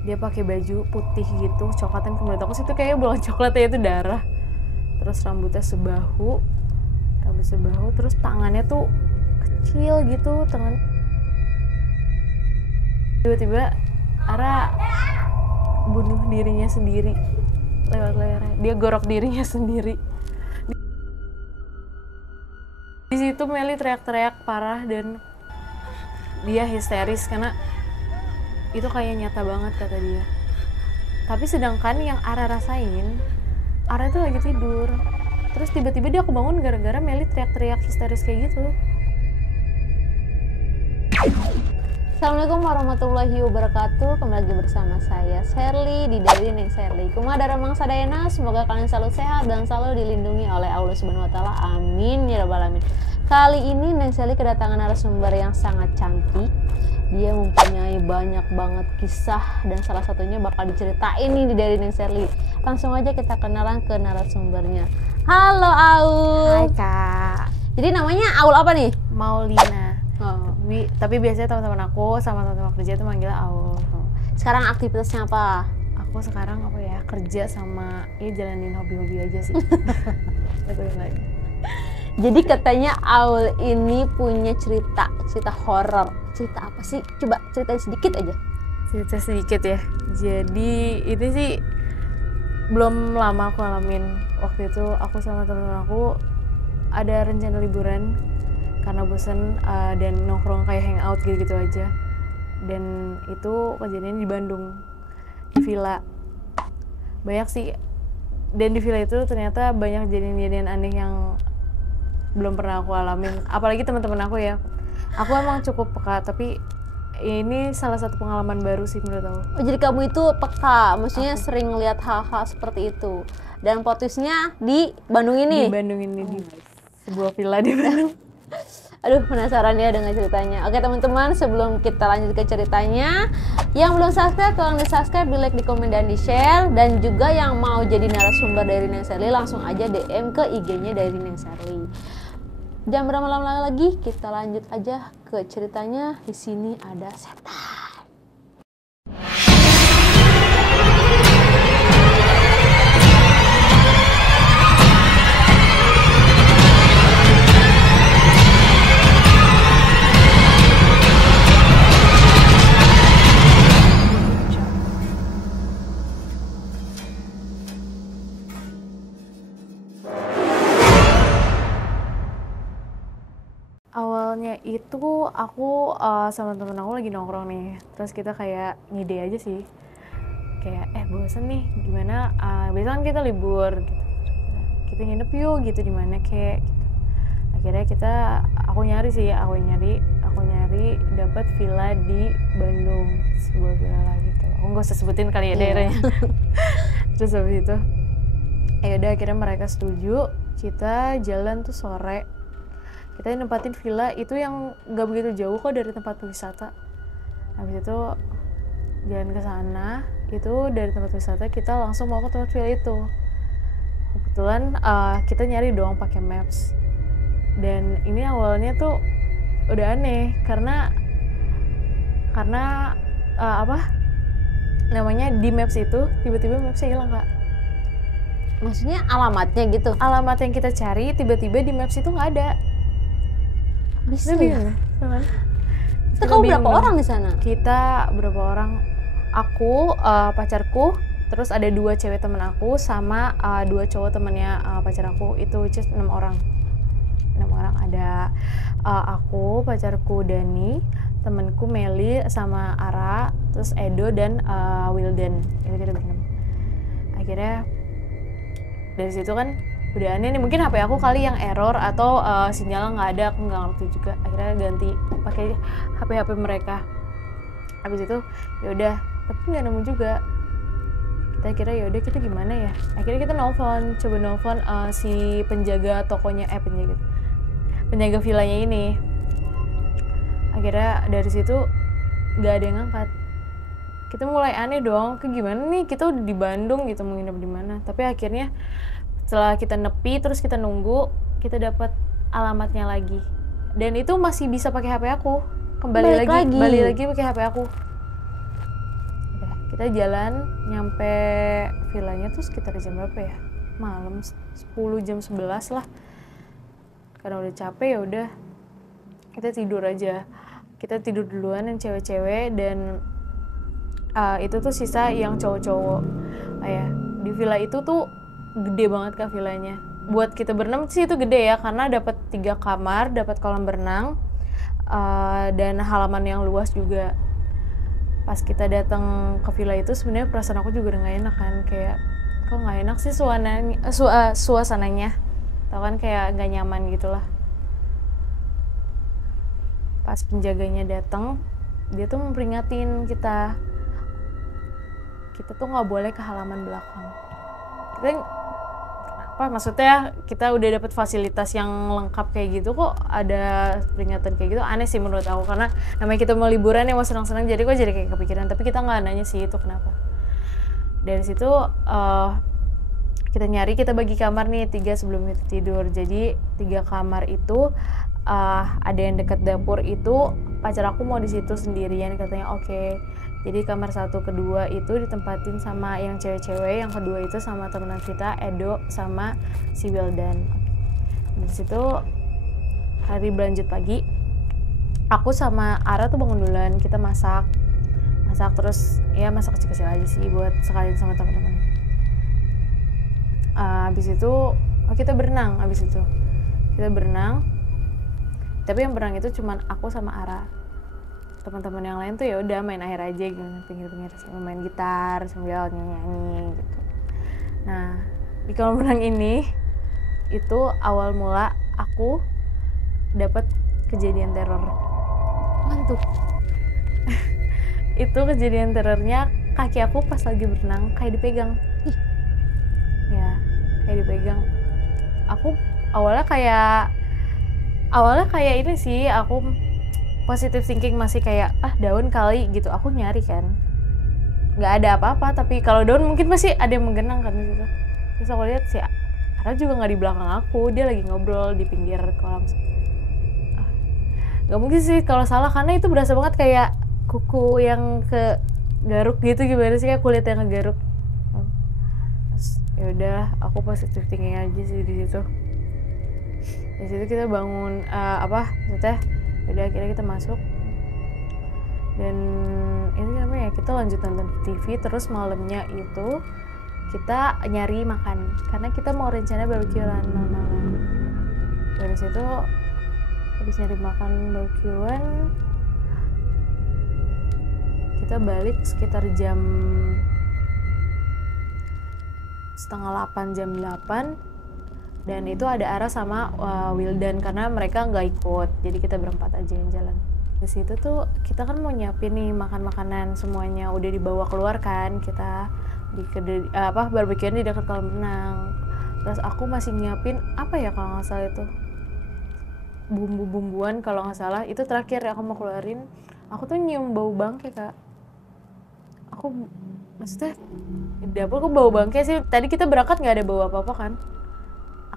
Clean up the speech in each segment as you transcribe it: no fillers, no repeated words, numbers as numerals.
Dia pakai baju putih gitu, coklatan. Menurut aku sih itu kayaknya bukan coklat ya, itu darah. Terus rambut sebahu, terus tangannya tuh kecil gitu, tangan. Tiba-tiba Ara bunuh dirinya sendiri lewat layarnya. Dia gorok dirinya sendiri. Di situ Meli teriak-teriak parah dan dia histeris karena itu kayak nyata banget kata dia. Tapi sedangkan yang Ara rasain, Ara itu lagi tidur. Terus tiba-tiba dia kebangun gara-gara Meli teriak-teriak histeris kayak gitu. Assalamualaikum warahmatullahi wabarakatuh. Kembali lagi bersama saya Sherly di Dari Neng Sherly. Kumadara Mangsa Dayana, semoga kalian selalu sehat dan selalu dilindungi oleh Allah Subhanahu wa taala. Amin ya rabbal alamin. Kali ini Neng Sherly kedatangan narasumber yang sangat cantik. Dia mempunyai banyak banget kisah dan salah satunya bakal diceritain nih di Dari Neng Sherly. Langsung aja kita kenalan ke narasumbernya. Halo Aul. Hai Kak. Jadi namanya Aul apa nih? Maulina. Oh. Tapi biasanya teman-teman aku sama teman-teman kerja itu manggil Aul. Sekarang aktivitasnya apa? Aku sekarang apa ya, kerja sama jalanin hobi-hobi aja sih. lagi. Jadi katanya Aul ini punya cerita horor. Cerita apa sih? Coba ceritain sedikit aja. Cerita sedikit ya. Jadi itu sih belum lama aku alamin. Waktu itu aku sama teman-teman aku ada rencana liburan karena bosan dan nongkrong kayak hangout gitu-gitu aja. Dan itu kejadian di Bandung, di villa. Banyak sih. Dan di villa itu ternyata banyak kejadian-kejadian aneh yang belum pernah aku alamin. Apalagi teman-teman aku ya. Aku emang cukup peka, tapi ini salah satu pengalaman baru sih menurut aku. Oh, jadi kamu itu peka, maksudnya sering lihat hal-hal seperti itu. Dan plot twist-nya di Bandung ini. Di Bandung ini, di sebuah villa di Bandung. Aduh, penasaran ya dengan ceritanya. Oke teman-teman, sebelum kita lanjut ke ceritanya, yang belum subscribe tolong di subscribe, di like, di komen, dan di share. Dan juga yang mau jadi narasumber dari Neng Sherly langsung aja DM ke IG-nya dari Neng Sherly. Jangan berlama-lama lagi, kita lanjut aja ke ceritanya. Di sini ada setan. Awalnya itu aku sama temen aku lagi nongkrong nih, terus kita kayak ngide aja sih, kayak bosen nih, gimana besok kan kita libur gitu, kita nginep yuk gitu di mana kayak gitu. Akhirnya aku nyari dapat villa di Bandung, sebuah villa lah gitu. Aku nggak usah sebutin kali ya daerahnya. Terus habis itu ya udah akhirnya mereka setuju, kita jalan tuh sore. Kita nempatin villa itu yang nggak begitu jauh kok dari tempat wisata. Habis itu jalan ke sana, itu dari tempat wisata kita langsung mau ke tempat villa itu. Kebetulan kita nyari doang pakai maps. Dan ini awalnya tuh udah aneh karena di maps itu tiba-tiba mapsnya hilang Kak. Maksudnya alamatnya gitu? Alamat yang kita cari tiba-tiba di maps itu nggak ada. Bisa ya? Itu kamu berapa orang di sana? Kita berapa orang? Aku, pacarku, terus ada 2 cewek temen aku sama 2 cowok temennya pacar aku, itu which is 6 orang. 6 orang ada aku, pacarku Dani, temenku Meli sama Ara, terus Edo dan Wildan. Itu kita berenam. Akhirnya dari situ kan udah aneh nih, mungkin HP aku kali yang error atau sinyalnya nggak ada, aku nggak ngerti juga. Akhirnya ganti pakai HP mereka. Habis itu ya udah, tapi nggak nemu juga. Kita kira ya udah, kita gimana ya? Akhirnya kita coba nelfon si penjaga tokonya, penjaga villanya ini. Akhirnya dari situ nggak ada yang ngangkat. Kita mulai aneh dong, gimana nih, kita udah di Bandung gitu, mau nginep di mana? Tapi akhirnya setelah kita nepi, terus kita nunggu, kita dapat alamatnya lagi. Dan itu masih bisa pakai HP aku. Balik lagi pakai HP aku. Udah. Kita jalan nyampe villanya tuh sekitar jam berapa ya, malam 10 jam 11 lah, karena udah capek ya udah kita tidur aja. Kita tidur duluan yang cewek-cewek, dan itu tuh sisa yang cowok-cowok. Ya di villa itu tuh gede banget Kak villanya. Buat kita berenam sih itu gede ya, karena dapat 3 kamar, dapat kolam berenang, dan halaman yang luas juga. Pas kita datang ke villa itu sebenarnya perasaan aku juga udah gak enak kan, kayak kok gak enak sih suasananya, tau kan, kayak gak nyaman gitu lah. Pas penjaganya datang, dia tuh memperingatin kita tuh nggak boleh ke halaman belakang. Kita apa maksudnya, kita udah dapat fasilitas yang lengkap kayak gitu, kok ada peringatan kayak gitu, aneh sih menurut aku, karena namanya kita mau liburan ya, mau senang-senang, jadi kok jadi kayak kepikiran, tapi kita nggak nanya sih itu kenapa. Dari situ kita nyari, kita bagi kamar nih 3 sebelum kita tidur. Jadi 3 kamar itu ada yang dekat dapur, itu pacar aku mau di situ sendirian katanya. Oke. Jadi kamar 1, 2 itu ditempatin sama yang cewek-cewek, yang kedua itu sama temenan kita, Edo sama si Wildan. Dari situ hari berlanjut pagi, aku sama Ara tuh bangun duluan, kita masak terus ya, masak kecil-kecil aja sih buat sekalian sama teman-teman. Habis itu kita berenang. Tapi yang berenang itu cuman aku sama Ara. Teman-teman yang lain tuh ya udah main air aja gitu, pinggir-pinggir sambil main gitar, sambil nyanyi gitu. Nah, di kolam renang ini itu awal mula aku dapat kejadian teror. Mantuk. Itu kejadian terornya, kaki aku pas lagi berenang kayak dipegang. Ya, kayak dipegang. Aku awalnya kayak ini sih, aku positive thinking masih kayak daun kali gitu, aku nyari kan, nggak ada apa-apa, tapi kalau daun mungkin masih ada yang menggenang kan di situ. Terus aku lihat sih, Ara juga nggak di belakang aku, dia lagi ngobrol di pinggir kolam. Nggak mungkin sih kalau salah, karena itu berasa banget kayak kuku yang ke garuk gitu, gimana sih, kayak kulit yang kegaruk. Ya udah, aku positive thinking aja sih di situ. Di situ kita bangun maksudnya udah, akhirnya kita masuk, dan ini namanya kita lanjut nonton TV. Terus malamnya itu kita nyari makan, karena kita mau rencana barbekyuan malam-malam. Dari situ habis nyari makan barbekyuan, kita balik sekitar jam 7:30, jam 8. Dan itu ada Ara sama Wildan, karena mereka nggak ikut, jadi kita berempat aja yang jalan. Di situ tuh kita kan mau nyiapin nih makanan semuanya, udah dibawa keluar kan, kita di barbekyuan di dekat kolam renang. Terus aku masih nyiapin apa ya, kalau nggak salah itu bumbu-bumbuan kalau nggak salah. Itu terakhir aku mau keluarin, aku tuh nyium bau bangke Kak. Aku maksudnya di dapur kok bau bangke sih, tadi kita berangkat nggak ada bau apa-apa kan.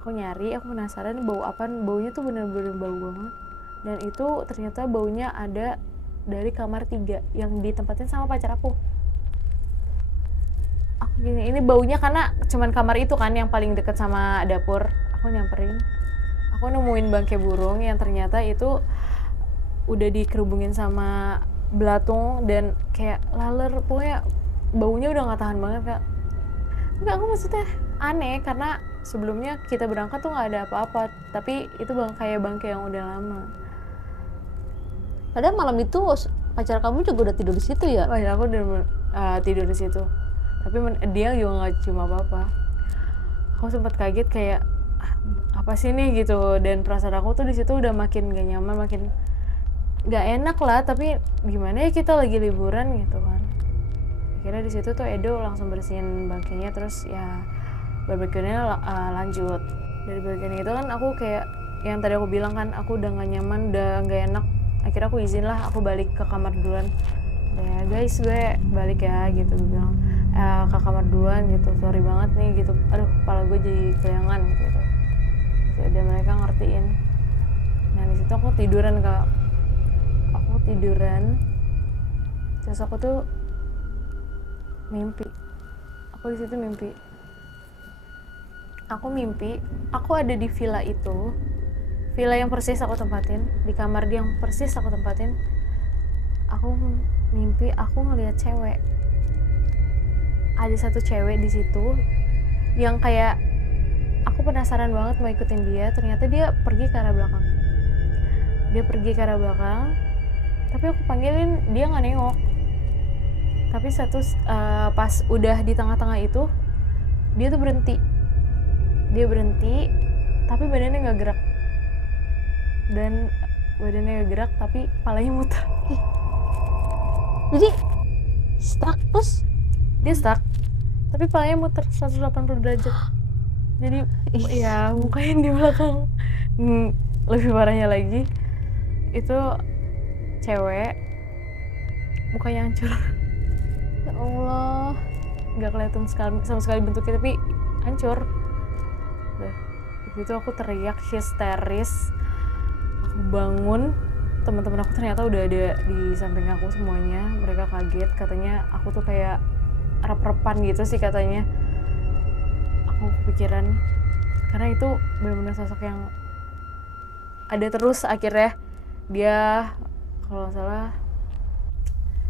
Aku nyari, aku penasaran bau apa, baunya tuh bener-bener bau banget. Dan itu ternyata baunya ada dari kamar 3 yang ditempatin sama pacar aku. Aku gini, ini baunya karena cuman kamar itu kan yang paling deket sama dapur. Aku nyamperin, aku nemuin bangkai burung yang ternyata itu udah dikerubungin sama belatung dan kayak laler, pokoknya baunya udah gak tahan banget Kak. Enggak, aku maksudnya aneh, karena sebelumnya kita berangkat tuh nggak ada apa-apa, tapi itu kayak bangkai yang udah lama. Padahal malam itu pacar kamu juga udah tidur di situ ya? Pacar aku udah tidur di situ, tapi dia juga nggak cuma apa-apa. Aku sempat kaget kayak apa sih nih gitu, dan perasaan aku tuh di situ udah makin gak nyaman, makin nggak enak lah. Tapi gimana ya, kita lagi liburan gitu kan. Akhirnya di situ tuh Edo langsung bersihin bangkainya, terus ya barbekyunya lanjut. Dari barbekyunya itu kan aku kayak yang tadi aku bilang kan, aku udah gak nyaman, udah gak enak. Akhirnya aku izin lah, aku balik ke kamar duluan. Ya guys, gue balik ya gitu, gue bilang ke kamar duluan gitu, sorry banget nih gitu, aduh kepala gue jadi kelayangan gitu. Jadi mereka ngertiin. Nah di situ aku tiduran Kak, terus aku tuh mimpi. Aku di situ mimpi. Aku ada di villa itu. Villa yang persis aku tempatin, di kamar dia yang persis aku tempatin. Aku mimpi aku ngelihat cewek. Ada satu cewek di situ yang kayak aku penasaran banget mau ikutin dia. Ternyata dia pergi ke arah belakang. Tapi aku panggilin dia nggak nengok. Tapi pas udah di tengah-tengah itu dia tuh berhenti, tapi badannya nggak gerak, tapi palanya muter. Jadi stuck, terus Dia stuck tapi palanya muter 180 derajat. Jadi ya mukanya di belakang. Lebih parahnya lagi itu cewek mukanya hancur. ya Allah. Nggak kelihatan sama sekali bentuknya, tapi hancur. Itu aku teriak histeris. Aku bangun, teman-teman aku ternyata udah ada di samping aku semuanya. Mereka kaget, katanya aku tuh kayak rep-repan gitu sih katanya. Aku kepikiran karena itu benar-benar sosok yang ada terus. Akhirnya dia, kalau nggak salah,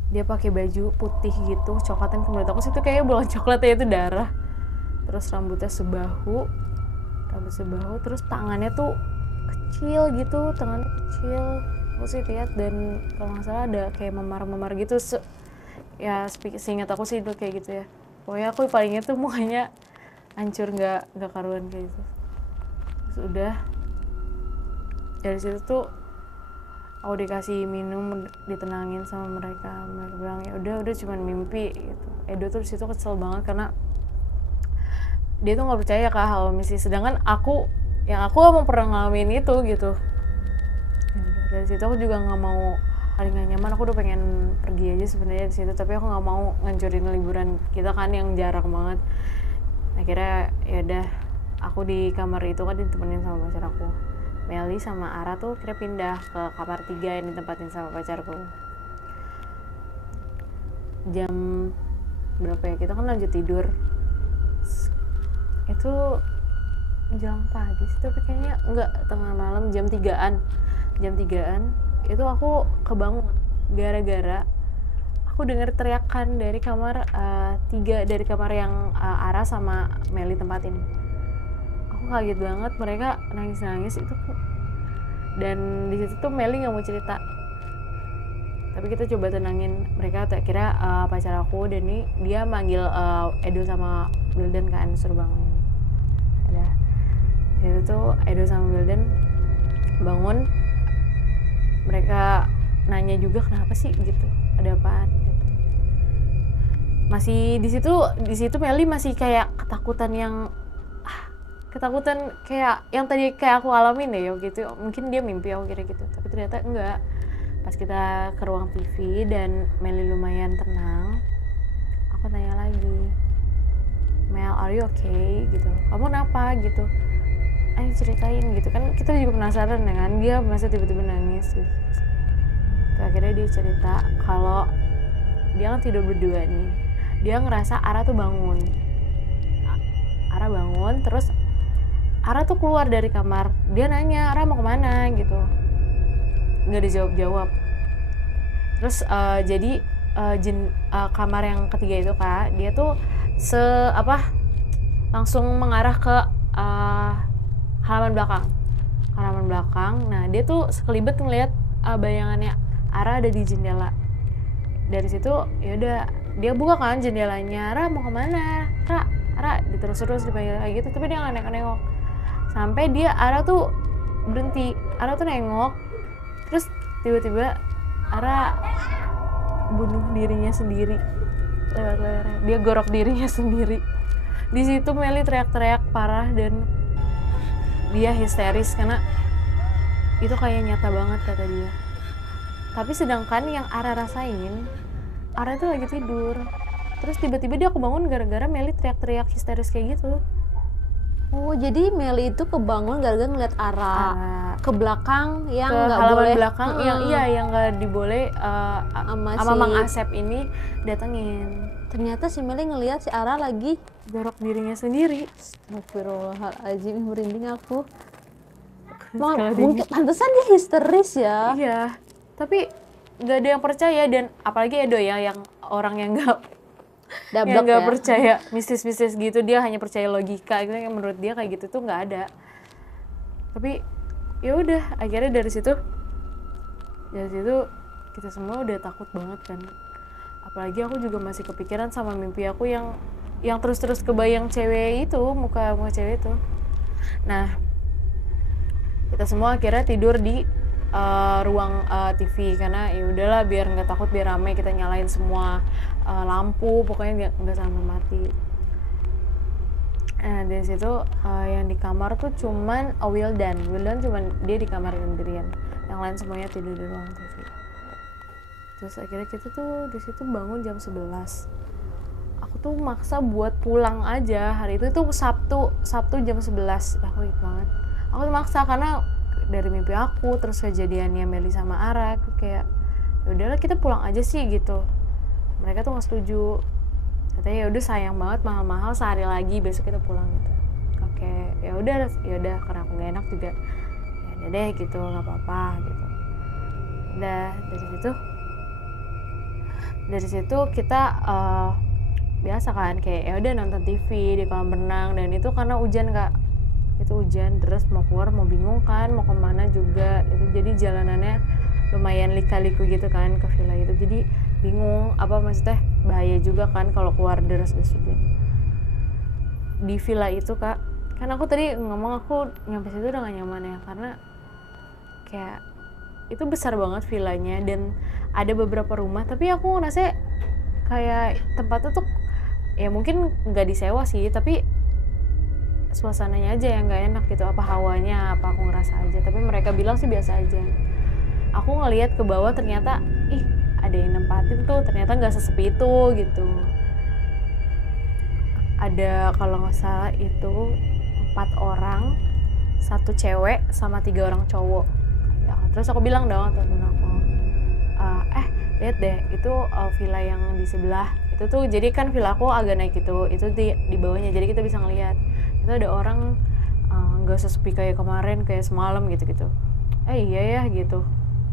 dia pakai baju putih gitu, coklatan. Menurut aku sih itu kayaknya bukan coklatnya, itu darah. Terus rambut sebahu, terus tangannya tuh kecil gitu, tangannya kecil. Aku sih lihat, dan kalau nggak salah ada kayak memar-memar gitu. Ya seingat aku sih itu kayak gitu ya. Pokoknya aku palingnya tuh mukanya hancur, nggak karuan kayak gitu. Terus udah dari situ tuh aku dikasih minum, ditenangin sama mereka. Mereka bilang ya udah cuman mimpi gitu. Edo tuh di situ kesel banget karena dia tuh nggak percaya ke hal misi, sedangkan aku emang pernah ngalamin itu gitu. Dari situ aku juga nggak mau, paling nggak nyaman. Aku udah pengen pergi aja sebenarnya di situ, tapi aku nggak mau ngancurin liburan kita kan yang jarang banget. Akhirnya ya udah, aku di kamar itu kan ditemenin sama pacar aku. Meli sama Ara tuh kira pindah ke kamar 3 yang ditempatin sama pacarku. Jam berapa ya, kita kan lanjut tidur. Itu menjelang pagi sih, tapi kayaknya enggak, tengah malam, jam 3-an itu aku kebangun gara-gara aku dengar teriakan dari kamar 3, dari kamar yang Ara sama Meli tempatin. Aku kaget banget, mereka nangis itu. Dan di situ tuh Meli nggak mau cerita, tapi kita coba tenangin mereka. Tak kira pacar aku dan ini dia manggil Edo sama Wildan kan, suruh bangun. Ada itu tuh Edo sama Wildan bangun, mereka nanya juga kenapa sih gitu, ada apaan gitu. Masih di situ Meli masih kayak ketakutan kayak yang tadi kayak aku alamin ya gitu. Mungkin dia mimpi, aku kira gitu, tapi ternyata enggak. Pas kita ke ruang TV dan Meli lumayan tenang, aku tanya lagi, Mel, are you okay gitu, kamu kenapa gitu, ayo ceritain gitu kan. Kita juga penasaran dengan dia masa tiba-tiba nangis gitu. Akhirnya dia cerita kalau dia kan tidur berdua nih, dia ngerasa Ara tuh bangun, terus Ara tuh keluar dari kamar. Dia nanya, Ara mau kemana gitu, nggak dijawab. Terus jadi kamar yang ketiga itu Kak, dia tuh langsung mengarah ke halaman belakang. Nah dia tuh sekelibet ngeliat bayangannya Ara ada di jendela. Dari situ yaudah dia buka kan jendelanya, Ara mau kemana, Ara terus dipanggil kayak gitu, tapi dia nggak nengok. Sampai Ara tuh berhenti, Ara tuh nengok, terus tiba-tiba Ara bunuh dirinya sendiri lewat layarnya. Dia gorok dirinya sendiri. Di situ Meli teriak-teriak parah dan dia histeris karena itu kayak nyata banget kata dia. Tapi sedangkan yang Ara rasain, Ara itu lagi tidur. Terus tiba-tiba dia kebangun gara-gara Meli teriak-teriak histeris kayak gitu. Oh, jadi Meli itu kebangun gara-gara ngeliat Ara ke belakang yang nggak halaman boleh, belakang yang nggak diboleh sama Mang Asep ini datengin. ternyata si Meli ngelihat si Ara lagi jorok dirinya sendiri. Astagfirullahaladzim, merinding aku. Sekali Mungkin pantesan dia histeris ya. Iya, tapi nggak ada yang percaya, dan apalagi Edo ya, yang orang yang Dablek nggak ya. percaya mistis-mistis gitu, dia hanya percaya logika gitu, yang menurut dia kayak gitu tuh nggak ada. Tapi ya udah, akhirnya dari situ kita semua udah takut banget kan. Apalagi aku juga masih kepikiran sama mimpi aku yang terus-terus kebayang cewek itu, muka cewek itu. Nah, kita semua akhirnya tidur di ruang TV, karena ya udahlah biar nggak takut, biar rame, kita nyalain semua lampu, pokoknya nggak sampai mati. Nah dari situ yang di kamar tuh cuman Wildan cuman dia di kamar sendirian, yang lain semuanya tidur di ruang TV. Terus akhirnya kita tuh di situ bangun jam 11. Aku tuh maksa buat pulang aja, hari itu tuh Sabtu jam 11. Aku ingat banget, aku tuh maksa karena dari mimpi aku, terus kejadiannya Meli sama Ara, kayak ya udahlah kita pulang aja sih gitu. Mereka tuh nggak setuju, katanya ya udah sayang banget, mahal-mahal, sehari lagi besok kita pulang gitu. Oke, ya udah karena aku nggak enak juga, ya udah deh gitu, nggak apa-apa gitu. Udah dari situ kita biasa kan, kayak ya udah nonton TV di kolam renang, dan itu karena hujan Kak, itu hujan deras, mau keluar mau bingung kan mau kemana juga itu, jadi jalanannya lumayan lika-liku gitu kan ke villa itu, jadi bingung, apa maksudnya bahaya juga kan kalau keluar deras hujan di villa itu Kak. Kan aku tadi ngomong aku nyampe situ udah gak nyaman ya, karena kayak itu besar banget villanya dan ada beberapa rumah, tapi aku ngerasa kayak tempatnya tuh ya mungkin nggak disewa sih, tapi suasananya aja yang nggak enak gitu, apa hawanya, apa aku ngerasa aja. Tapi mereka bilang sih biasa aja. Aku ngelihat ke bawah, ternyata ada yang nempatin tuh, ternyata nggak sesepi itu gitu. Ada kalau nggak salah itu 4 orang, 1 cewek sama 3 orang cowok ya. Terus aku bilang dong temen aku, lihat deh itu villa yang di sebelah itu tuh, jadi kan villa aku agak naik gitu, itu di bawahnya, jadi kita bisa ngelihat itu ada orang, nggak sesepi kayak kemarin, kayak semalam gitu. Iya ya gitu,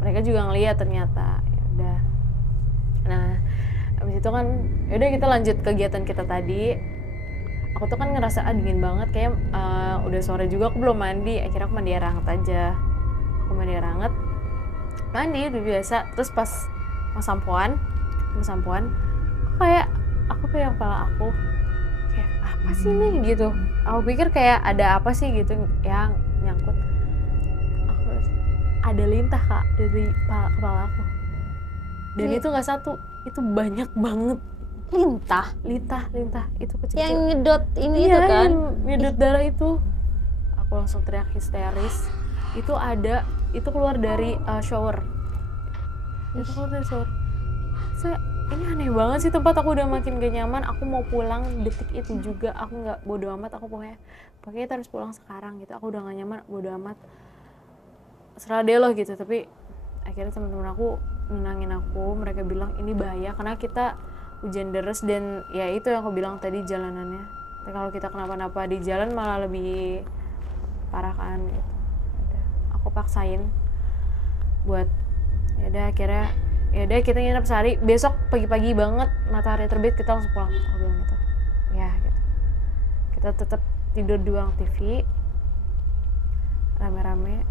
mereka juga ngelihat ternyata. Ya udah, nah abis itu kan yaudah kita lanjut kegiatan kita tadi. Aku tuh kan ngerasa dingin banget, kayak udah sore juga, aku belum mandi. Akhirnya aku mandi air hangat aja, mandi biasa. Terus pas mau sampoan kayak aku pegang kepala aku, kayak apa sih nih gitu. Aku pikir kayak ada apa sih gitu yang nyangkut. Ada lintah Kak dari kepala aku, dan itu nggak satu, itu banyak banget. Lintah Itu kecil, yang nyedot ini iya, itu kan, yang nyedot darah itu. Aku langsung teriak histeris. Itu keluar dari shower. Ini aneh banget sih, tempat aku udah makin gak nyaman. Aku mau pulang detik itu juga, aku nggak bodo amat, aku pokoknya kita harus pulang sekarang gitu. Aku udah gak nyaman, bodo amat, serah deh loh gitu. Tapi akhirnya teman-teman aku nenangin aku, mereka bilang ini bahaya karena kita hujan deras, dan ya itu yang aku bilang tadi, jalanannya kalau kita kenapa-napa di jalan malah lebih parah kan gitu. Aku paksain buat akhirnya kita nginep sehari. Besok pagi-pagi banget matahari terbit kita langsung pulang, aku bilang gitu ya gitu. Kita tetap tidur di ruang TV rame-rame.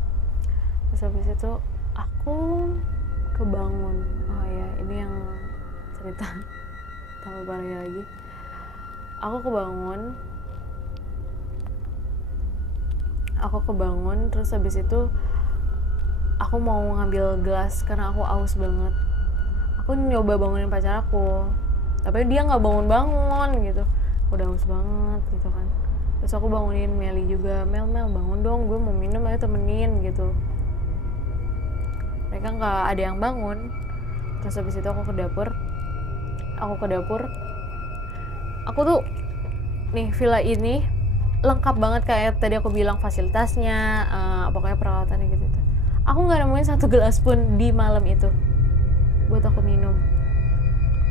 Terus habis itu aku kebangun, ini yang cerita tambah parah lagi. Aku kebangun terus habis itu aku mau ngambil gelas karena aku aus banget. Aku nyoba bangunin pacar aku, tapi dia nggak bangun gitu. Aku udah aus banget gitu kan. Terus aku bangunin Meli juga, Mel bangun dong, gue mau minum, ayo temenin gitu. Mereka nggak ada yang bangun. Terus habis itu aku ke dapur. Aku tuh nih, villa ini lengkap banget kayak tadi aku bilang, fasilitasnya, pokoknya peralatannya gitu. Aku nggak nemuin 1 gelas pun di malam itu buat aku minum.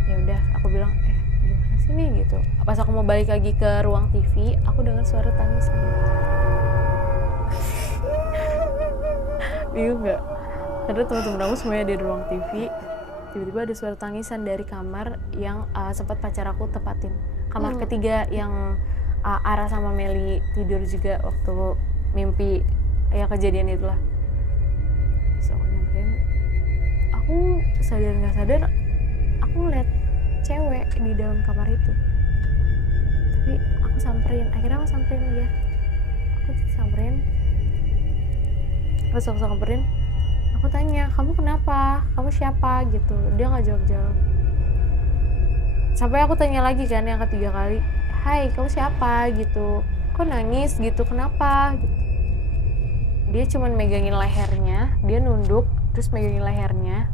Ya udah, aku bilang gimana sini gitu. Pas aku mau balik lagi ke ruang TV, aku dengar suara tangisan. Bingung nggak? Karena teman-teman aku semuanya di ruang TV, tiba-tiba ada suara tangisan dari kamar yang sempat pacar aku tempatin. Kamar ketiga yang Ara sama Meli tidur juga waktu mimpi ya kejadian itulah. Terus aku nyamperin, aku sadar nggak sadar, aku ngeliat cewek di dalam kamar itu. Tapi aku samperin, akhirnya aku samperin dia. Aku samperin, terus aku samperin, aku tanya, kamu kenapa? Kamu siapa? Gitu. Dia nggak jawab-jawab. Sampai aku tanya lagi kan yang ketiga kali, hai, kamu siapa? Gitu. Kok nangis gitu? Kenapa? Gitu. Dia cuman megangin lehernya, dia nunduk, terus megangin lehernya.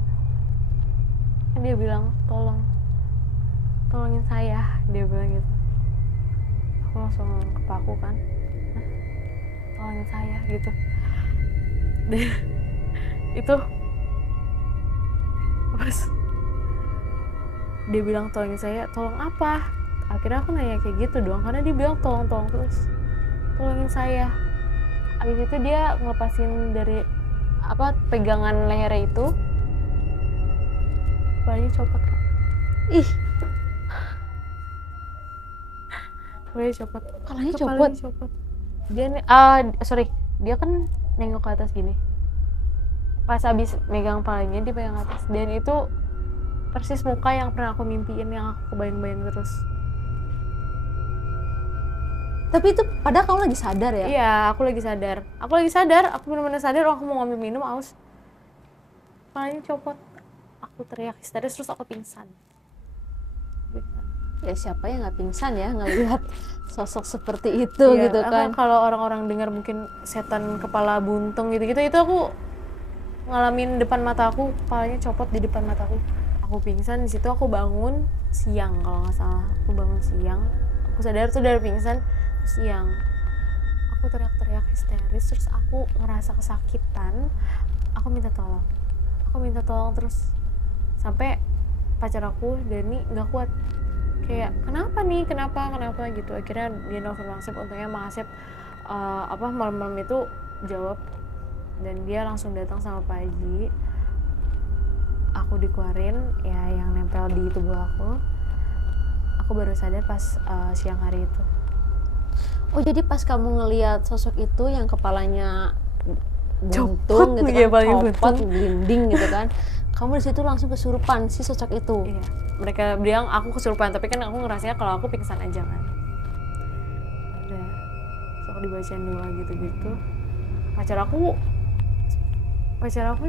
Dia bilang, tolongin saya. Dia bilang gitu. Aku langsung kepaku kan. Hah? Tolongin saya gitu. Itu pas dia bilang tolongin saya, tolong apa? Akhirnya aku nanya kayak gitu doang, karena dia bilang tolong terus, tolongin saya. Abis itu dia ngelepasin dari pegangan lehernya itu, kepalanya copot Kak. Ih, Kepalanya copot. kepalanya copot. Dia dia kan nengok ke atas gini. Pas habis megang palanya dia pegang atas, dan itu persis muka yang pernah aku mimpiin, yang aku bayang-bayang terus. Tapi itu padahal kamu lagi sadar ya? Iya, aku lagi sadar, aku benar-benar sadar. Aku mau ngambil minum, aus, palanya copot, aku teriak histeris, terus aku pingsan. Ya siapa yang nggak pingsan ya ngelihat sosok seperti itu Iya, gitu kan? Kalau orang-orang dengar mungkin setan kepala buntung gitu-gitu, itu aku ngalamin depan mata aku, kepalanya copot di depan mataku. Aku pingsan di situ. Aku bangun siang kalau nggak salah. Aku bangun siang. Aku sadar tuh dari pingsan siang. Aku teriak-teriak histeris, terus aku ngerasa kesakitan. Aku minta tolong terus sampai pacar aku Dani nggak kuat. Kayak kenapa gitu. Akhirnya dia nelfon Mang Asep. Untungnya Mang Asep malam-malam itu jawab, dan dia langsung datang sama Pak Haji. Aku dikeluarin ya yang nempel di tubuh aku. Aku baru sadar pas siang hari itu. Oh, jadi pas kamu ngelihat sosok itu yang kepalanya buntung Copot, gitu iya, kan, paling copot, buntung. glinding gitu kan, kamu di situ langsung kesurupan si sosok itu. Iya, mereka bilang aku kesurupan, tapi kan aku ngerasanya kalau aku pingsan aja kan. Udah, terus aku dibacain doa gitu-gitu. Pacar aku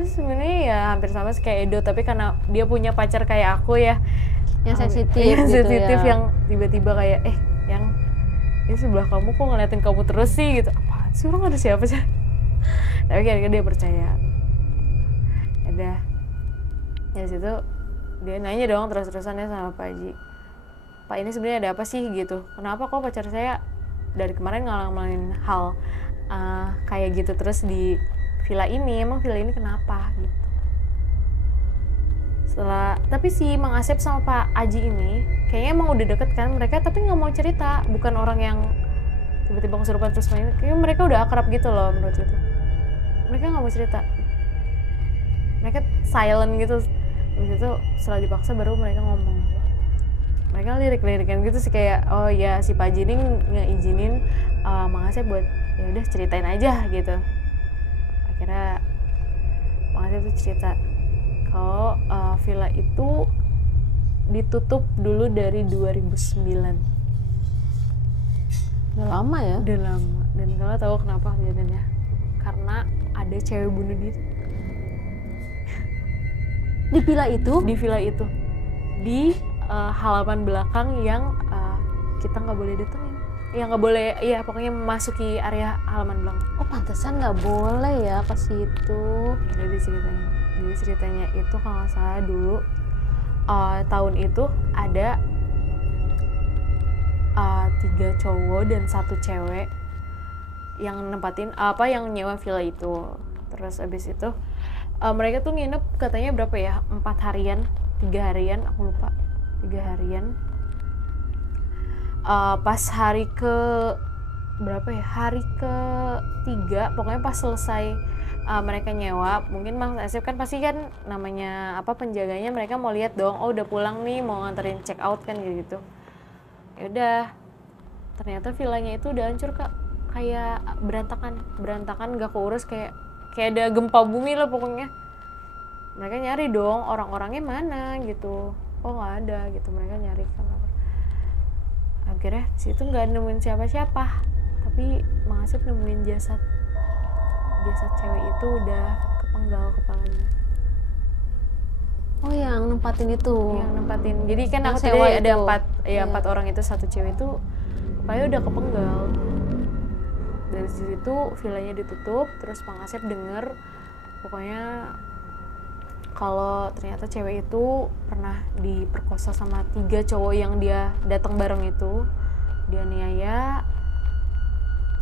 sih sebenarnya ya hampir sama kayak Edo, tapi karena dia punya pacar kayak aku ya, Yang sensitif gitu ya. yang tiba-tiba kayak yang di sebelah kamu kok ngeliatin kamu terus sih gitu. Apaan sih, orang ada siapa sih? Tapi akhirnya dia percaya. Ada ya situ dia nanya dong terus-terusannya sama Pak Haji, Pak, ini sebenarnya ada apa sih gitu, kenapa kok pacar saya dari kemarin ngalamin hal kayak gitu terus di villa ini, emang villa ini kenapa gitu. Tapi si Mang Asep sama Pak Haji ini kayaknya emang udah deket kan mereka, tapi nggak mau cerita. Bukan orang yang tiba-tiba kesurupan terus main, kayaknya mereka udah akrab gitu loh menurut itu. Mereka nggak mau cerita, mereka silent gitu. Habis itu setelah dipaksa baru mereka ngomong. Mereka lirik-lirikan gitu sih, kayak oh ya si Pak Haji ini ngeizinin Mang Asep buat ya udah ceritain aja gitu. Akhirnya Mang Asep tuh cerita kalau villa itu ditutup dulu dari 2009. Udah lama ya? Udah lama. Dan kalian tahu kenapa kejadiannya? Karena ada cewek bunuh diri Di villa itu? di villa itu, di halaman belakang yang kita nggak boleh datengin. Ya nggak boleh, iya pokoknya memasuki area halaman belakang. Oh, pantesan nggak boleh ya ke situ. Jadi ceritanya itu kalau nggak salah dulu tahun itu ada 3 cowok dan 1 cewek yang nempatin yang nyewa villa itu. Terus abis itu mereka tuh nginep katanya berapa ya, 4 harian, 3 harian, aku lupa, 3 harian. pas hari ke berapa ya, hari ke-3 pokoknya pas selesai mereka nyewa, mungkin Mang Asep kan pasti kan namanya penjaganya mereka mau lihat dong, oh udah pulang nih, mau nganterin check out kan gitu. Ya udah, ternyata villanya itu udah hancur Kak, kayak berantakan gak keurus, kayak ada gempa bumi lah pokoknya. Mereka nyari dong orang-orangnya mana gitu, oh nggak ada gitu, mereka nyari kan. Akhirnya situ nggak nemuin siapa-siapa, tapi Mang Asep nemuin jasad cewek itu udah kepenggal kepalanya. Oh, yang nempatin itu. Yang nempatin. Jadi kan Yang aku sewa tadi ada itu. 4 orang itu, 1 cewek itu kepalanya udah kepenggal. Dari situ villanya ditutup, terus Mang Asep denger pokoknya kalau ternyata cewek itu pernah diperkosa sama 3 cowok yang dia datang bareng itu. Dia niaya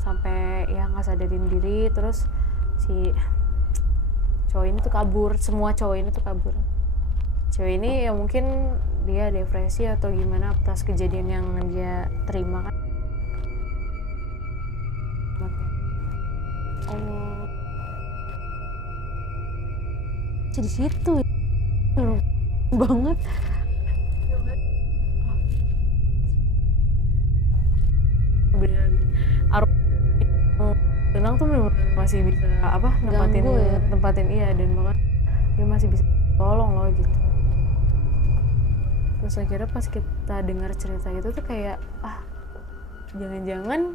sampai ya nggak sadarin diri, terus si cowok ini tuh kabur, semua cowok ini tuh kabur. Cewek ini ya mungkin dia depresi atau gimana atas kejadian yang dia terima kan. Oh, jadi situ banget. Beneran tenang tuh bener masih bisa nempatin iya, dan banget dia masih bisa tolong loh gitu. Terus akhirnya pas kita dengar cerita itu tuh kayak jangan-jangan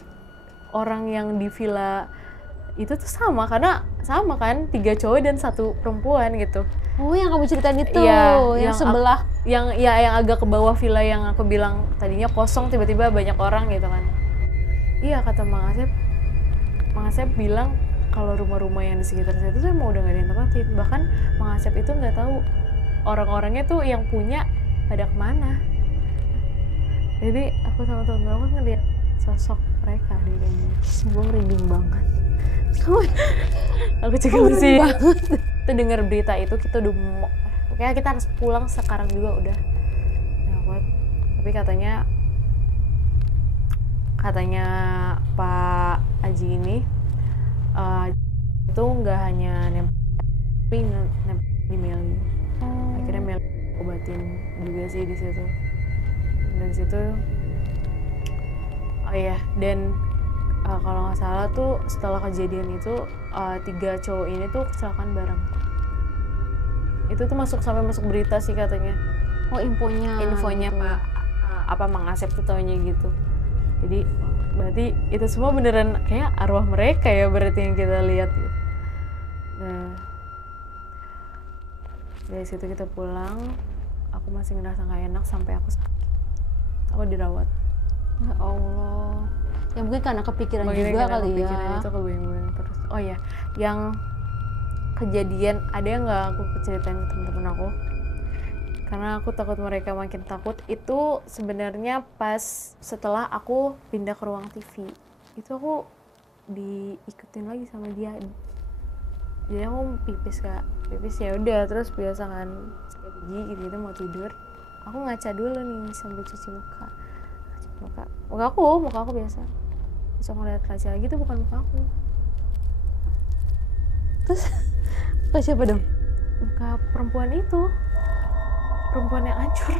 orang yang di villa itu tuh sama kan 3 cowok dan 1 perempuan gitu. Oh, yang kamu ceritain itu, Iya, yang sebelah. yang agak ke bawah villa yang aku bilang tadinya kosong, tiba-tiba banyak orang gitu kan. Iya, kata Mang Asep bilang kalau rumah-rumah yang di sekitar situ tuh emang udah gak ada yang tempatin. Bahkan Mang Asep itu nggak tahu orang-orangnya tuh yang punya pada kemana. Jadi aku sama temen-temen aku ngeliat sosok mereka di kayaknya. Gue merinding banget. Aku juga masih kita dengar berita itu, kita udah pokoknya kita harus pulang sekarang juga udah nggak kuat. Tapi katanya Pak Aji ini itu nggak hanya nempel di Meli. Akhirnya Meli obatin juga sih di situ. Dari situ dan kalau nggak salah tuh setelah kejadian itu 3 cowok ini tuh kecelakaan bareng. Itu tuh sampai masuk berita sih katanya. Oh, infonya gitu. Pak Mang Asep tuh taunya gitu. Jadi berarti itu semua beneran kayak arwah mereka ya, berarti yang kita lihat gitu. Nah, dari situ kita pulang, aku masih ngerasa nggak enak sampai aku sakit. Aku dirawat. Ya Allah. Ya mungkin karena kepikiran juga kali ya. Kepikiran itu kebayang-bayang terus. Oh ya, yang kejadian ada yang nggak aku ceritain ke temen-temen aku? Karena aku takut mereka makin takut. Itu sebenarnya pas setelah aku pindah ke ruang TV. Itu aku diikutin lagi sama dia. Jadi aku pipis ya udah, terus biasa kan sikat gigi gitu mau tidur. Aku ngaca dulu nih sambil cuci muka. Muka aku biasa. Terus aku ngeliat kaca lagi, tuh bukan muka aku. Terus muka siapa dong? Muka perempuan itu, perempuan yang hancur.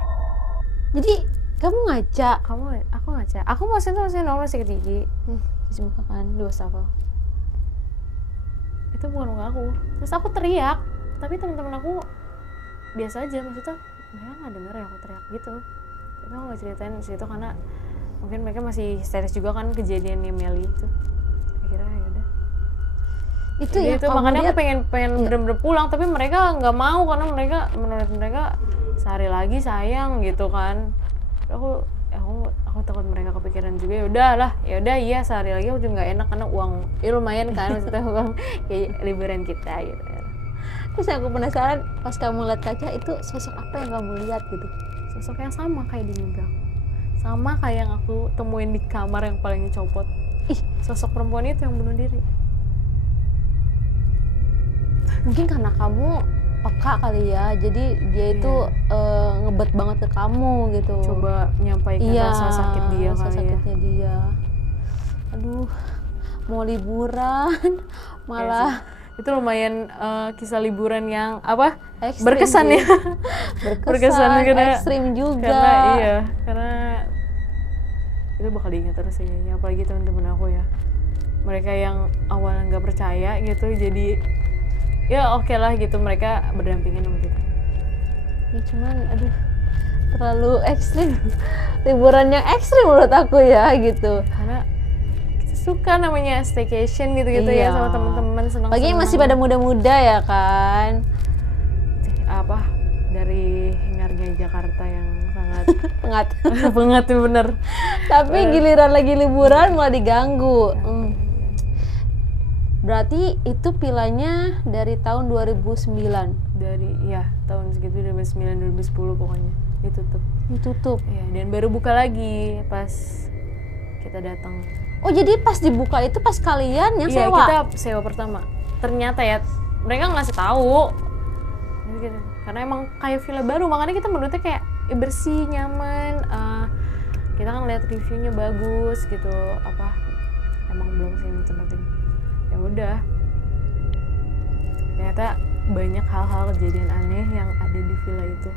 Jadi kamu ngaca? Aku ngaca. Aku masih normal sikat gigi, cuci muka kan, di wastafel. Itu bukan muka aku. Terus aku teriak, tapi teman-teman aku biasa aja, maksudnya mereka nggak denger ya aku teriak gitu. Tapi aku nggak ceritain di situ karena mungkin mereka masih histeris juga kan kejadiannya Meli itu. Akhirnya ya udah. Itu ya, itu makanya aku pengen bener-bener pulang, tapi mereka nggak mau karena menurut mereka sehari lagi sayang gitu kan. Aku takut mereka kepikiran juga. Ya udah iya, sehari lagi aku juga nggak enak karena uang lumayan kan, maksudnya uang kayak liburan kita gitu. Terus aku penasaran, pas kamu lihat kaca itu sosok apa yang kamu lihat gitu? Sosok yang sama kayak di mimpi aku, sama kayak yang aku temuin di kamar yang paling copot. Sosok perempuan itu yang bunuh diri. Mungkin karena kamu peka kali ya, jadi dia itu ngebet banget ke kamu gitu. Coba nyampaikan rasa sakit dia rasa kali sakitnya dia. Aduh, mau liburan malah itu lumayan kisah liburan yang apa ekstrim berkesan sih. ya. berkesan karena ekstrim juga. Karena itu bakal diingat terus ya, apalagi teman-teman aku ya, mereka yang awalnya nggak percaya gitu, jadi ya oke lah gitu, mereka berdampingan sama kita. Ya, cuman aduh terlalu ekstrim. Liburan yang ekstrim menurut aku ya gitu. Karena kita suka namanya staycation gitu-gitu ya sama teman-teman, senang-senang. Pagi masih pada muda-muda ya kan. Apa dari hingarnya Jakarta yang sangat pengat bener. Tapi giliran lagi liburan malah diganggu. Berarti itu pilanya dari tahun 2009. Dari tahun segitu 2009 2010 pokoknya ditutup. Ya, dan baru buka lagi pas kita datang. Oh, jadi pas dibuka itu pas kalian yang sewa? Iya, kita sewa pertama. Ternyata ya mereka ngasih tahu. Gitu. Karena emang kayak villa baru, makanya kita menurutnya kayak bersih, nyaman. Kita kan lihat reviewnya bagus gitu. Apa emang belum sih tempatin. Ya udah. Ternyata banyak hal-hal kejadian aneh yang ada di villa itu.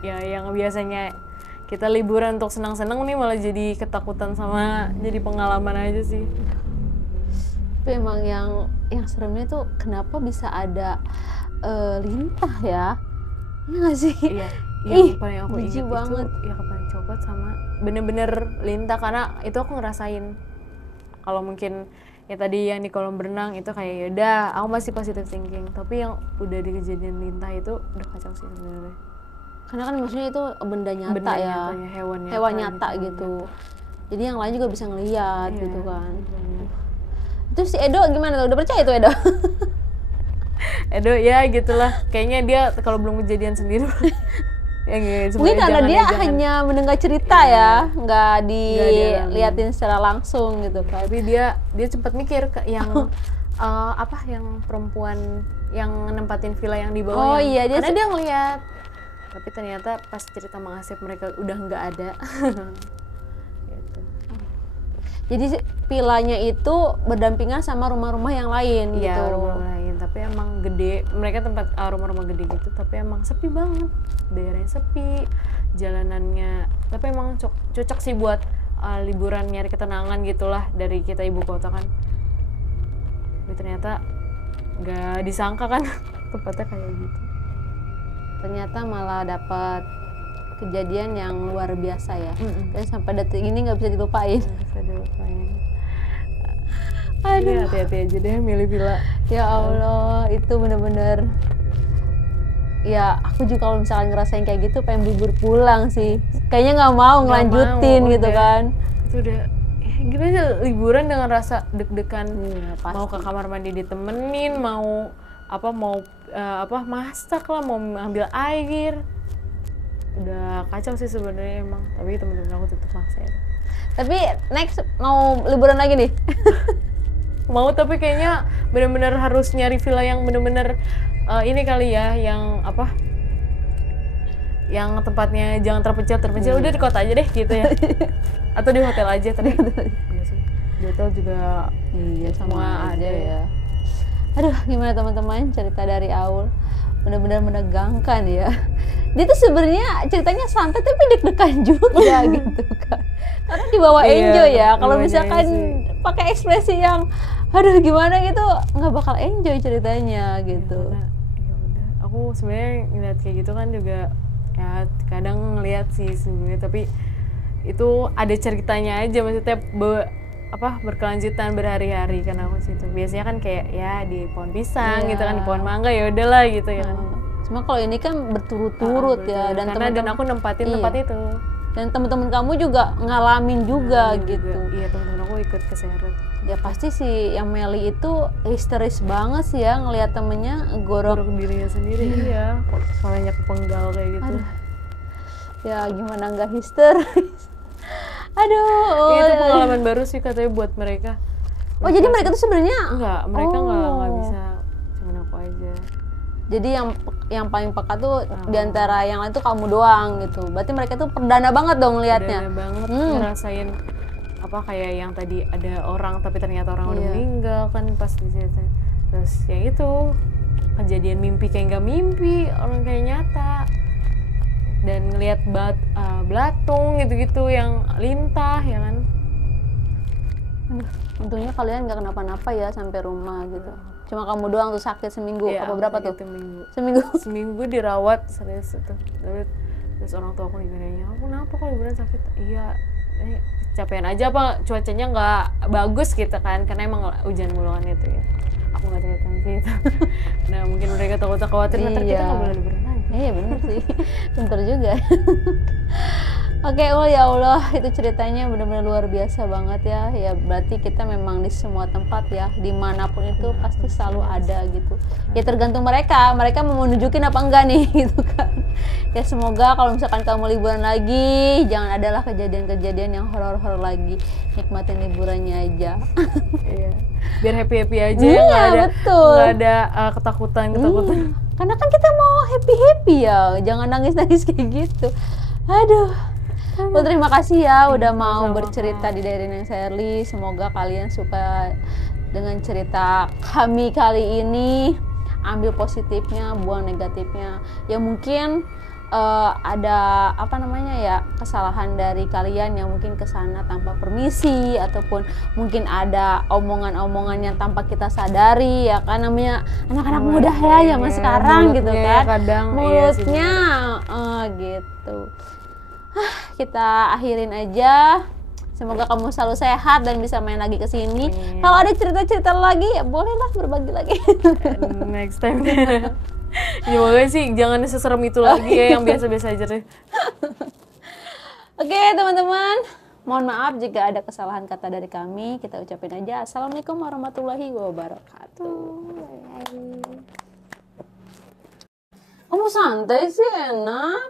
Yang biasanya kita liburan untuk senang-senang nih malah jadi ketakutan sama jadi pengalaman aja sih. Tapi emang yang seremnya tuh kenapa bisa ada lintah ya? Iya nggak sih? Iya. Yang paling aku ingat banget. Itu ya kapan copot sama bener-bener lintah, karena itu aku ngerasain. Kalau mungkin ya tadi yang di kolam berenang itu kayak yaudah aku masih positive thinking, tapi yang udah di kejadian lintah itu udah kacau sih sebenarnya. Karena kan maksudnya itu benda nyata ya, hewan nyata gitu. Jadi yang lain juga bisa ngeliat gitu kan. Itu si Edo gimana tuh? Udah percaya tuh Edo? Edo ya gitulah, kayaknya dia kalau belum kejadian sendiri mungkin karena dia hanya mendengar cerita ya, nggak diliatin secara langsung gitu kan. Tapi dia sempat mikir yang yang perempuan yang nempatin villa yang di bawah. Oh iya, karena dia ngeliat, tapi ternyata pas cerita Mang Asep mereka udah nggak ada. Gitu. Jadi villanya itu berdampingan sama rumah-rumah yang lain gitu. Iya, rumah-rumah lain, tapi emang gede. Mereka tempat rumah-rumah gede gitu, tapi emang sepi banget. Daerahnya sepi, jalanannya. Tapi emang cocok sih buat liburan nyari ketenangan gitulah dari kita ibu kota kan. Tapi ternyata nggak disangka kan tempatnya kayak gitu. Ternyata malah dapat kejadian yang luar biasa ya. Dan sampai detik ini nggak bisa dilupain. Nggak bisa dilupain. Aduh, hati-hati aja deh milih villa. Ya Allah, itu bener-bener. Ya, aku juga kalau misalkan ngerasain kayak gitu pengen bubur pulang sih. Kayaknya nggak mau ngelanjutin gitu kan. Itu udah gimana aja liburan dengan rasa deg-degan. Mau ke kamar mandi ditemenin, mau masak lah, mau ambil air. Udah kacau sih sebenarnya emang, tapi temen-temen aku tetap maksa ya. Tapi next mau liburan lagi nih? Mau, tapi kayaknya benar-benar harus nyari villa yang benar-benar ini kali ya, yang yang tempatnya jangan terpencil. Udah di kota aja deh gitu ya. Atau di hotel aja tadi. Iya sih. Di hotel juga sama aja ya. Aduh, gimana teman-teman cerita dari Aul? Benar-benar menegangkan ya. Dia tuh sebenarnya ceritanya santai tapi deg-degan juga gitu kan. Karena dibawa enjoy ya. Kalau misalkan pakai ekspresi yang aduh gimana gitu, nggak bakal enjoy ceritanya gitu. Ya udah. Aku sebenarnya ngeliat kayak gitu kan juga ya kadang ngeliat sih sebenarnya, tapi itu ada ceritanya aja, maksudnya berkelanjutan berhari-hari kan aku situ. Biasanya kan kayak ya di pohon pisang gitu kan, di pohon mangga ya udahlah gitu ya kan. Cuma kalau ini kan berturut-turut ya, dan dan aku nempatin tempat itu. Dan teman-teman kamu juga ngalamin juga gitu. Iya, teman-teman aku ikut keseret. Ya pasti sih yang Meli itu histeris banget sih ya ngelihat temennya gorok dirinya sendiri. Iya, palanya kepenggal kayak gitu. Aduh. Ya gimana nggak histeris. Aduh. Itu pengalaman baru sih katanya buat mereka. Oh, jadi mereka tuh sebenarnya enggak, mereka nggak bisa, cuma aku aja. Jadi yang yang paling peka tuh diantara yang lain tuh kamu doang gitu. Berarti mereka tuh perdana banget dong liatnya. Perdana banget ngerasain apa kayak yang tadi ada orang tapi ternyata orang udah meninggal kan pas di situ. Terus yang itu kejadian mimpi kayak nggak mimpi, orang kayak nyata. Dan ngelihat belatung gitu-gitu yang lintah ya kan. Untungnya kalian nggak kenapa-napa ya sampai rumah gitu. Cuma kamu doang tuh sakit seminggu. Iya, apa berapa tuh? Seminggu. Seminggu. Seminggu dirawat serius itu. Terus orang tua aku juga nanya, aku kenapa kok liburan sakit? Iya, kecapean aja apa cuacanya nggak bagus gitu kan, karena emang hujan mulu kan itu ya. Aku nggak ceritain sih itu. Nah mungkin mereka takut khawatir, ntar kita nggak boleh liburan lagi. Iya bener sih, pinter juga. Oke, ya Allah, itu ceritanya benar-benar luar biasa banget ya. Ya berarti kita memang di semua tempat ya, dimanapun itu pasti selalu ada gitu. Ya tergantung mereka mau nunjukin apa enggak nih gitu kan. Ya semoga kalau misalkan kamu liburan lagi, jangan adalah kejadian-kejadian yang horor-horor lagi. Nikmatin liburannya aja. Iya. Biar happy-happy aja, Iya, nggak ada ketakutan. Karena kan kita mau happy-happy ya, jangan nangis-nangis kayak gitu. Aduh. Terima kasih ya udah mau bercerita di Diary Neng Sherly. Semoga kalian suka dengan cerita kami kali ini. Ambil positifnya, buang negatifnya. Ya mungkin ada kesalahan dari kalian yang mungkin kesana tanpa permisi, ataupun mungkin ada omongan-omongan yang tanpa kita sadari ya kan, namanya anak-anak muda ya zaman sekarang gitu kan, mulutnya gitu. Kita akhirin aja. Semoga kamu selalu sehat dan bisa main lagi ke sini. Kalau ada cerita-cerita lagi ya bolehlah berbagi lagi. Next time. Semoga sih jangan seserem itu lagi ya, yang biasa-biasa aja deh. Oke, teman-teman. Mohon maaf jika ada kesalahan kata dari kami. Kita ucapin aja Assalamualaikum warahmatullahi wabarakatuh. Kamu santai sih, enak.